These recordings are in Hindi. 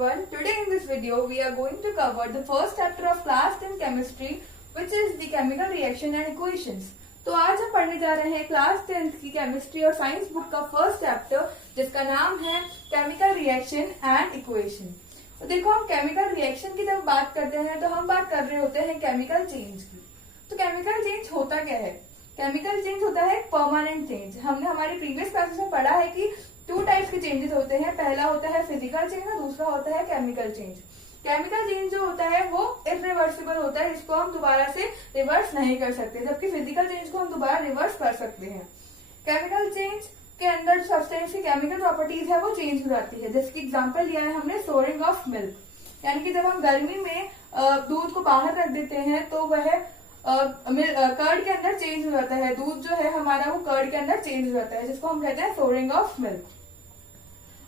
everyone. Today in this video we are going to cover the first chapter of class 10 chemistry which is the chemical reaction and equations. तो आज हम पढ़ने जा रहे हैं क्लास 10th की केमिस्ट्री और साइंस बुक का फर्स्ट चैप्टर जिसका नाम है केमिकल रिएक्शन एंड इक्वेशन। तो देखो हम केमिकल रिएक्शन की जब बात करते हैं तो हम बात कर रहे होते हैं केमिकल चेंज की। तो केमिकल चेंज होता क्या है? केमिकल चेंज होता है परमानेंट चेंज। हमने हमारी प्रीवियस क्लासेस में पढ़ा है कि टू टाइप्स के चेंजेस होते हैं, पहला होता है फिजिकल चेंज और दूसरा होता है केमिकल चेंज। केमिकल चेंज जो होता है वो इरिवर्सिबल होता है, इसको हम दोबारा से रिवर्स नहीं कर सकते, जबकि फिजिकल चेंज को हम दोबारा रिवर्स कर सकते हैं। केमिकल चेंज के अंदर जो सब्सटेंस की केमिकल प्रॉपर्टीज है वो चेंज हो जाती है। जैसे कि एग्जांपल लिया है हमने सोरिंग ऑफ मिल्क, यानी कि जब हम गर्मी में दूध को बाहर रख देते हैं तो वह कर्ड के अंदर चेंज हो जाता है। दूध जो है हमारा वो कर्ड के अंदर चेंज हो जाता है, जिसको हम कहते हैं सोरिंग ऑफ मिल्क।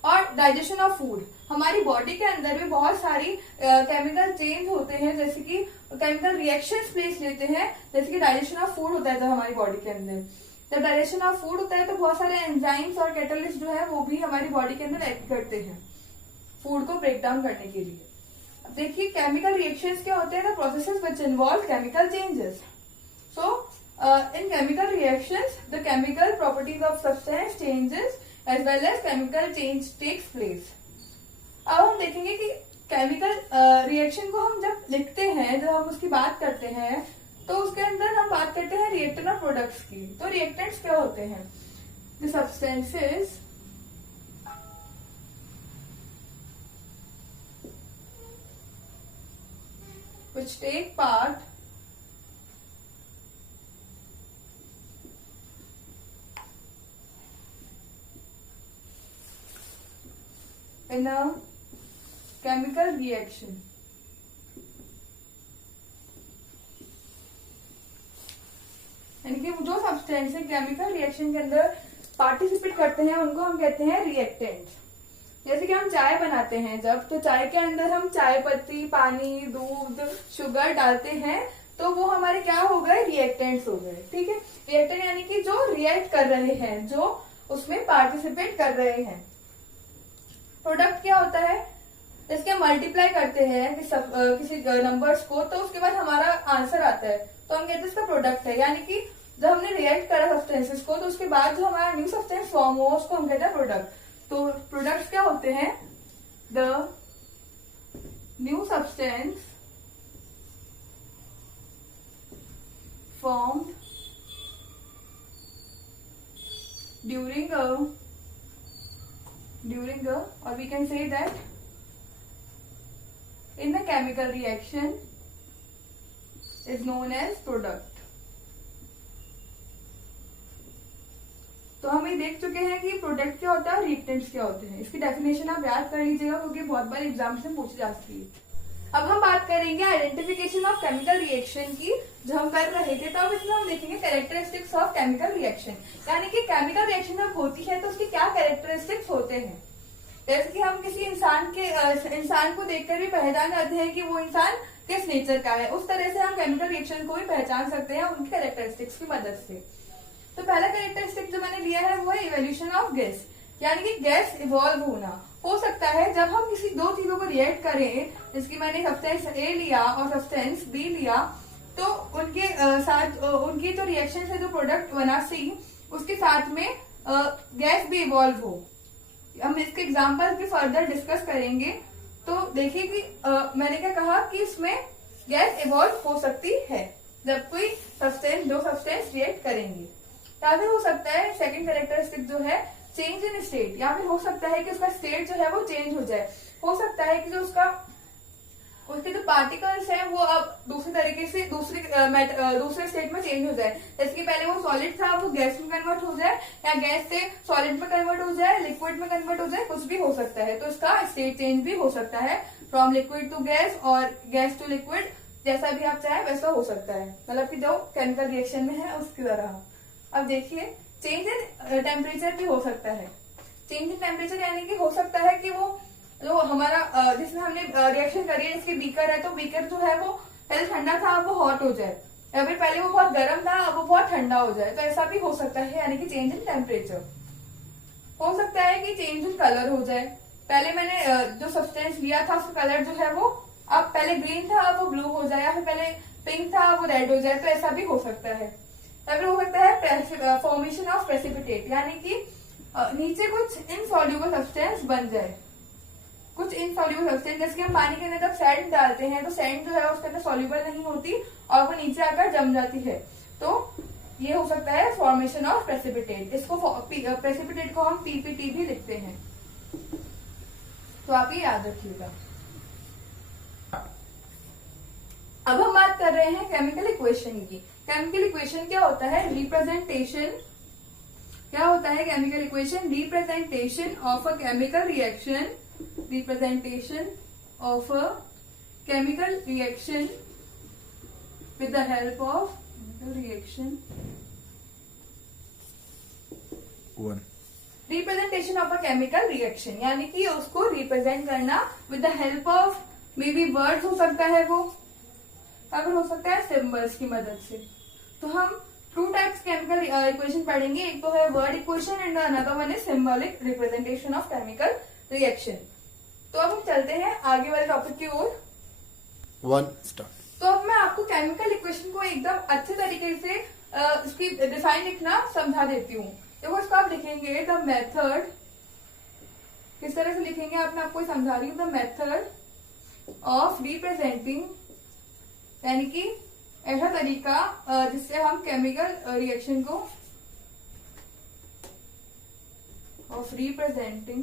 और डाइजेशन ऑफ फूड, हमारी बॉडी के अंदर भी बहुत सारी केमिकल चेंज होते हैं, जैसे कि केमिकल रिएक्शंस प्लेस लेते हैं, जैसे कि डाइजेशन ऑफ फूड होता है जब हमारी बॉडी के अंदर। जब डाइजेशन ऑफ फूड होता है तो बहुत सारे एंजाइम्स और कैटलिस्ट जो है वो भी हमारी बॉडी के अंदर एक्ट करते हैं फूड को ब्रेक डाउन करने के लिए। अब देखिए केमिकल रिएक्शंस क्या होते हैं, the processes which involve chemical changes. So in chemical reactions the chemical properties of substance changes as well as chemical change takes place। अब हम देखेंगे कि केमिकल रिएक्शन को हम जब लिखते हैं, जब हम उसकी बात करते हैं तो उसके अंदर हम बात करते हैं रिएक्टेंट और प्रोडक्ट्स की। तो रिएक्टेंट्स क्या होते हैं? The substances which take part in a chemical reaction। यानी कि जो सब्सटेंस है केमिकल रिएक्शन के अंदर पार्टिसिपेट करते हैं उनको हम कहते हैं रिएक्टेंट्स। जैसे कि हम चाय बनाते हैं जब, तो चाय के अंदर हम चाय पत्ती, पानी, दूध, शुगर डालते हैं तो वो हमारे क्या हो गए? रिएक्टेंट्स हो गए। ठीक है, रिएक्टेंट यानी कि जो रिएक्ट कर रहे हैं, जो उसमें पार्टिसिपेट कर रहे हैं। प्रोडक्ट क्या होता है? जैसे हम मल्टीप्लाई करते हैं किसी नंबर्स को तो उसके बाद हमारा आंसर आता है तो हम कहते हैं इसका प्रोडक्ट है। यानी कि जब हमने रिएक्ट करा सब्सटेंसेस को तो उसके बाद जो हमारा न्यू सब्सटेंस फॉर्म हो उसको हम कहते हैं प्रोडक्ट। तो प्रोडक्ट्स क्या होते हैं? The new substance formed during a or we can say that in the chemical reaction is known as product। तो हम ये देख चुके हैं कि प्रोडक्ट क्या होता है और रिएक्टेंट्स क्या होते हैं। इसकी डेफिनेशन आप याद कर लीजिएगा क्योंकि बहुत बार एग्जाम्स में पूछी जा सकती है। अब हम बात करेंगे आइडेंटिफिकेशन ऑफ केमिकल रिएक्शन की, जो हम कर रहे थे। तो अब इसमें हम देखेंगे कैरेक्टरिस्टिक्स ऑफ केमिकल रिएक्शन, यानी कि केमिकल रिएक्शन जब होती है तो उसके क्या कैरेक्टरिस्टिक्स होते हैं। जैसे कि हम किसी इंसान को देखकर भी पहचान जाते हैं कि वो इंसान किस नेचर का है, उस तरह से हम केमिकल रिएक्शन को भी पहचान सकते हैं उनकी कैरेक्टरिस्टिक्स की मदद से। तो पहला कैरेक्टरिस्टिक जो मैंने लिया है वो है इवोल्यूशन ऑफ गैस, यानी कि गैस इवॉल्व होना। हो सकता है जब हम किसी दो चीजों को रिएक्ट करें, जिसकी मैंने सब्सटेंस ए लिया और सब्सटेंस बी लिया, तो उनके साथ उनकी जो रिएक्शन है, जो प्रोडक्ट बना सी, उसके साथ में गैस भी इवॉल्व हो। हम इसके एग्जाम्पल भी फर्दर डिस्कस करेंगे। तो देखिए कि मैंने क्या कहा कि इसमें गैस इवॉल्व हो सकती है जब कोई दो सब्सटेंस रिएक्ट करेंगे। या फिर हो सकता है सेकंड कैरेक्टरिस्टिक जो है चेंज इन स्टेट, या फिर हो सकता है कि उसका स्टेट जो है वो चेंज हो जाए। हो सकता है कि जो उसके जो पार्टिकल्स हैं वो अब दूसरी तरीके से दूसरे स्टेट में चेंज हो जाए। जैसे कि पहले वो सॉलिड था वो गैस में कन्वर्ट हो जाए, या गैस से सॉलिड में कन्वर्ट हो जाए, लिक्विड में कन्वर्ट हो जाए, कुछ भी हो सकता है। तो इसका स्टेट चेंज भी हो सकता है, फ्रॉम लिक्विड टू गैस और गैस टू लिक्विड, जैसा भी आप चाहे वैसा हो सकता है, मतलब कि जो केमिकल रिएक्शन में है उसकी तरह। अब देखिए चेंज इन टेम्परेचर भी हो सकता है। चेंज इन टेम्परेचर यानी कि हो सकता है कि वो जो हमारा जिसमें हमने रिएक्शन करी है, जिसकी बीकर है, तो बीकर जो है वो पहले ठंडा था अब वो हॉट हो जाए, या फिर पहले वो बहुत गर्म था अब वो बहुत ठंडा हो जाए। तो ऐसा भी हो सकता है, यानी कि चेंज इन टेम्परेचर। हो सकता है कि चेंज इन कलर हो जाए, पहले मैंने जो सब्सटेंस लिया था उसका कलर जो है वो अब पहले ग्रीन था अब वो ब्लू हो जाए, या फिर पहले पिंक था वो रेड हो जाए, तो ऐसा भी हो सकता है। फिर हो सकता है फॉर्मेशन ऑफ प्रेसिपिटेट, यानी कि नीचे कुछ इनसॉल्युबल सब्सटेंस बन जाए, कुछ इनसॉल्युबल सब्सटेंस, जैसे कि हम पानी के अंदर जब सैंड डालते हैं तो सैंड जो है उसके अंदर सॉल्युबल नहीं होती और वो नीचे आकर जम जाती है, तो ये हो सकता है फॉर्मेशन ऑफ प्रेसिपिटेट। इसको प्रेसिपिटेट को हम पीपीटी भी लिखते हैं, तो आप ये याद रखिएगा। अब हम बात कर रहे हैं केमिकल इक्वेशन की। केमिकल इक्वेशन क्या होता है? रिप्रेजेंटेशन। क्या होता है chemical equation? Representation of a chemical reaction, representation of a chemical reaction with the help of reaction. Representation of a chemical reaction, यानी कि उसको रिप्रेजेंट करना with the help of may be words हो सकता है, वो अगर हो सकता है सिंबल्स की मदद से। तो हम टू टाइप्स केमिकल इक्वेशन पढ़ेंगे, एक तो है word equation and another one is symbolic representation of chemical reaction. तो अब हम चलते हैं आगे वाले टॉपिक की ओर। 1 स्टार्ट। तो अब मैं आपको केमिकल इक्वेशन को एकदम अच्छे तरीके से इसकी डिफाइन लिखना समझा देती हूँ। देखो इसको आप लिखेंगे द मेथड, किस तरह से लिखेंगे आप, मैं आपको समझा रही हूँ। द मेथड ऑफ रिप्रेजेंटिंग, यानी कि ऐसा तरीका जिससे हम केमिकल रिएक्शन को ऑफ रिप्रेजेंटिंग।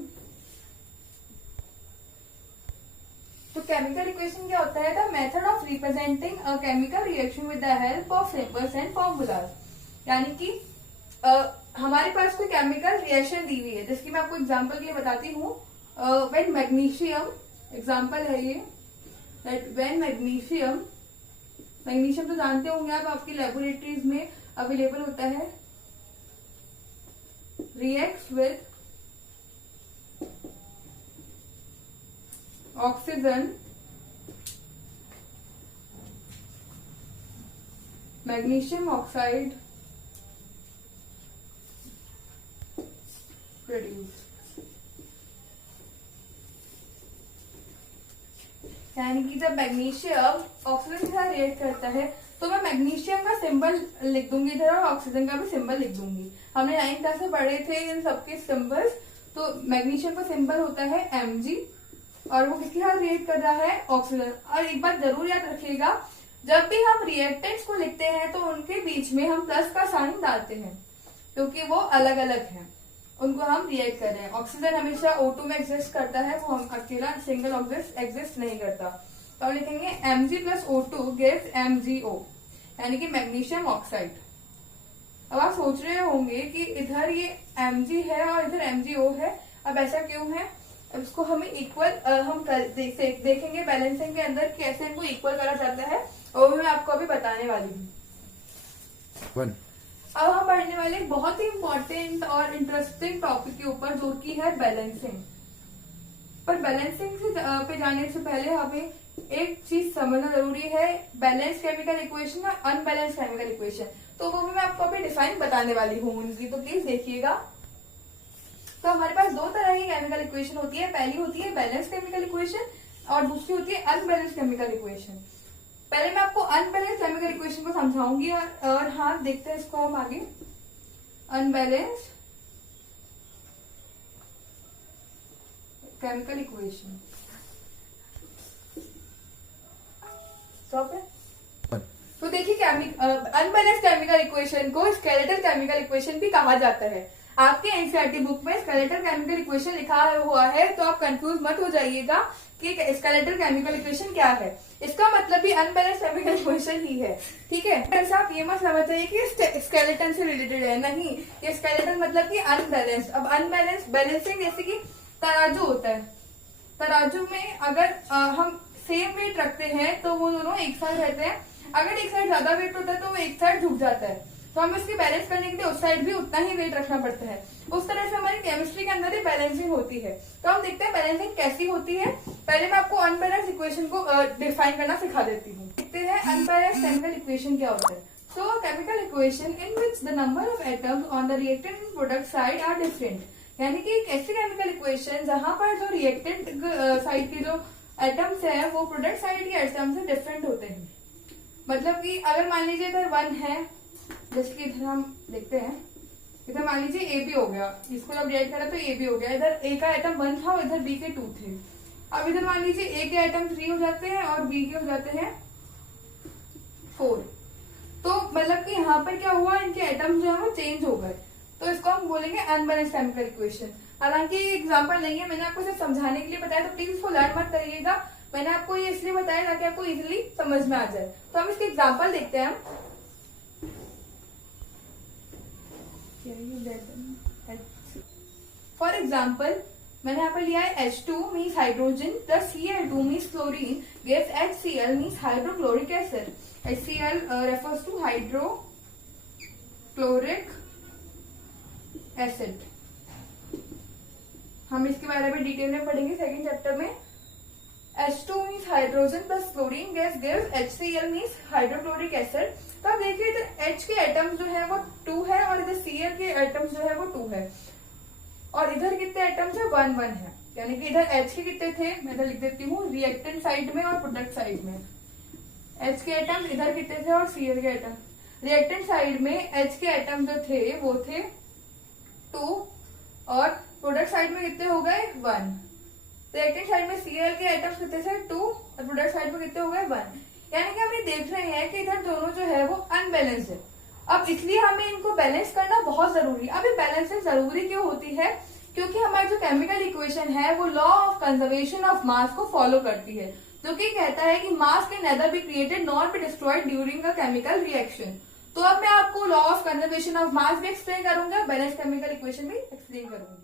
तो केमिकल इक्वेशन क्या होता है? The method of representing a chemical reaction with the help of symbols and formulas, यानी कि हमारे पास कोई केमिकल रिएक्शन दी हुई है, जिसकी मैं आपको एग्जांपल के लिए बताती हूँ। व्हेन मैग्नीशियम, एग्जांपल है ये, दैट व्हेन मैग्नीशियम, मैग्नीशियम तो जानते होंगे आप, आपकी लेबोरेटरीज में अवेलेबल होता है, reacts with oxygen, magnesium oxide produce, यानी कि जब मैग्नीशियम ऑक्सीजन के साथ रिएक्ट करता है तो मैं मैग्नीशियम का सिंबल लिख दूंगी इधर और ऑक्सीजन का भी सिंबल लिख दूंगी। हमने 9th क्लास में पढ़े थे इन सबके सिंबल्स। तो मैग्नीशियम का सिंबल होता है Mg और वो किसके साथ रिएक्ट कर रहा है? ऑक्सीजन। और एक बात जरूर याद रखिएगा, जब भी हम रिएक्टेंट्स को लिखते हैं तो उनके बीच में हम प्लस का साइन डालते हैं, क्योंकि वो अलग अलग हैं, उनको हम रिएक्ट कर रहे हैं। ऑक्सीजन हमेशा O2 में एग्जिस्ट करता है, वो हम अकेला सिंगल एग्जिस्ट नहीं करता। तो हम लिखेंगे Mg plus O2 gives MgO, यानी कि मैग्नीशियम ऑक्साइड। अब आप सोच रहे होंगे कि इधर ये Mg है और इधर MgO है, अब ऐसा क्यों है? अब इसको हमें इक्वल हम देखेंगे बैलेंसिंग के अंदर कैसे इनको इक्वल करा जाता है, और मैं आपको अभी बताने वाली हूँ। अब हम पढ़ने वाले एक बहुत ही इम्पोर्टेंट और इंटरेस्टिंग टॉपिक के ऊपर, जो कि है बैलेंसिंग। पर बैलेंसिंग पे जाने से पहले हमें एक चीज समझना जरूरी है, बैलेंस केमिकल इक्वेशन और अनबैलेंस केमिकल इक्वेशन। तो वो भी मैं आपको अभी डिफाइन बताने वाली हूँ उनकी, तो प्लीज देखिएगा। तो हमारे पास दो तरह की केमिकल इक्वेशन होती है, पहली होती है बैलेंस केमिकल इक्वेशन और दूसरी होती है अनबैलेंस केमिकल इक्वेशन। पहले मैं आपको अनबैलेंस केमिकल इक्वेशन को समझाऊंगी और हाँ देखते हैं इसको हम आगे। अनबैलेंस केमिकल इक्वेशन, स्टॉप है। तो देखिए अनबैलेंस केमिकल इक्वेशन को स्केलेटल केमिकल इक्वेशन भी कहा जाता है। आपके एनसीईआरटी बुक में स्केलेटल केमिकल इक्वेशन लिखा हुआ है, तो आप कंफ्यूज मत हो जाइएगा कि स्केलेटल केमिकल इक्वेशन क्या है। इसका मतलब भी अनबैलेंस केमिकल इक्वेशन ही है, ठीक है। ऐसा आप ये मत समझ जाइए कि स्केलेटन से रिलेटेड है, नहीं, ये स्केलेटन मतलब कि अनबैलेंस। अब अनबैलेंस बैलेंसिंग जैसे कि तराजू होता है, तराजू में अगर हम सेम वेट रखते हैं तो वो दोनों एक साथ रहते हैं। अगर एक साइड ज्यादा वेट होता है तो वो एक साइड झुक जाता है, तो हमें इसकी बैलेंस करने के लिए उस साइड भी उतना ही वेट रखना पड़ता है। उस तरह से हमारी केमिस्ट्री के अंदर ही बैलेंसिंग होती है। तो हम देखते हैं बैलेंसिंग कैसी होती है। पहले मैं आपको अनबैलेंस इक्वेशन को डिफाइन करना सिखा देती हूँ। देखते हैं अनबैलेंस केमिकल इक्वेशन क्या होता है। So chemical equation in which the number of atoms on the reactant and product side are different, यानी कि एक ऐसी केमिकल इक्वेशन जहां पर जो रिएक्टेंट साइड के जो एटम्स है वो प्रोडक्ट साइड के एटम से डिफरेंट होते हैं। मतलब कि अगर मान लीजिए इधर 1 है, जैसे कि इधर हम देखते हैं, इधर मान लीजिए ए बी हो गया, इसको जब डिवाइड करा तो ए बी हो गया, इधर ए का एटम 1 था और इधर बी के 2 थे। अब इधर मान लीजिए ए के एटम 3 हो जाते हैं और बी के हो जाते हैं 4। तो मतलब कि यहाँ पर क्या हुआ, इनके एटम जो है वो चेंज हो गए, तो इसको हम बोलेंगे अनबैलेंस्ड केमिकल इक्वेशन। हालांकि एग्जांपल नहीं है, मैंने आपको सिर्फ समझाने के लिए बताया, तो प्लीज इसको लर्न मत करिएगा। मैंने आपको ये इसलिए बताया ताकि आपको इजीली समझ में आ जाए। तो हम इसके एग्जांपल देखते हैं। फॉर एग्जाम्पल मैंने यहाँ पर लिया है H2 means hydrogen plus Cl2 means chlorine gives HCl means hydrochloric acid. HCl refers to hydrochloric acid. हम इसके बारे में डिटेल में पढ़ेंगे सेकंड चैप्टर में। H2 means hydrogen plus chlorine gas gives HCl means hydrochloric acid. तो आप देखिए इधर H के एटम्स जो है वो 2 है और इधर Cl के एटम्स जो है वो 2 है और इधर कितने एटम्स है, 1 1 है। यानी कि इधर H के कितने थे, मैं इधर लिख देती हूँ रिएक्टेंट साइड में और प्रोडक्ट साइड में। H के एटम्स इधर कितने थे और Cl के एटम, रिएक्टेंट साइड में H के एटम जो थे वो थे 2 और प्रोडक्ट साइड में कितने हो गए 1। रिएक्टेंट साइड में Cl के एटम्स कितने थे 2 और प्रोडक्ट साइड में कितने हो गए 1। यानी कि हम ये देख रहे हैं कि इधर दोनों जो है वो अनबैलेंस्ड है। अब इसलिए हमें इनको बैलेंस करना बहुत जरूरी है। अब ये बैलेंसिंग जरूरी क्यों होती है, क्योंकि हमारी जो केमिकल इक्वेशन है वो law of conservation of mass को फॉलो करती है, जो कि कहता है कि मास can nether be created nor be destroyed during a chemical reaction. तो अब मैं आपको law of conservation of mass भी एक्सप्लेन करूंगा, बैलेंस केमिकल इक्वेशन भी एक्सप्लेन करूंगा।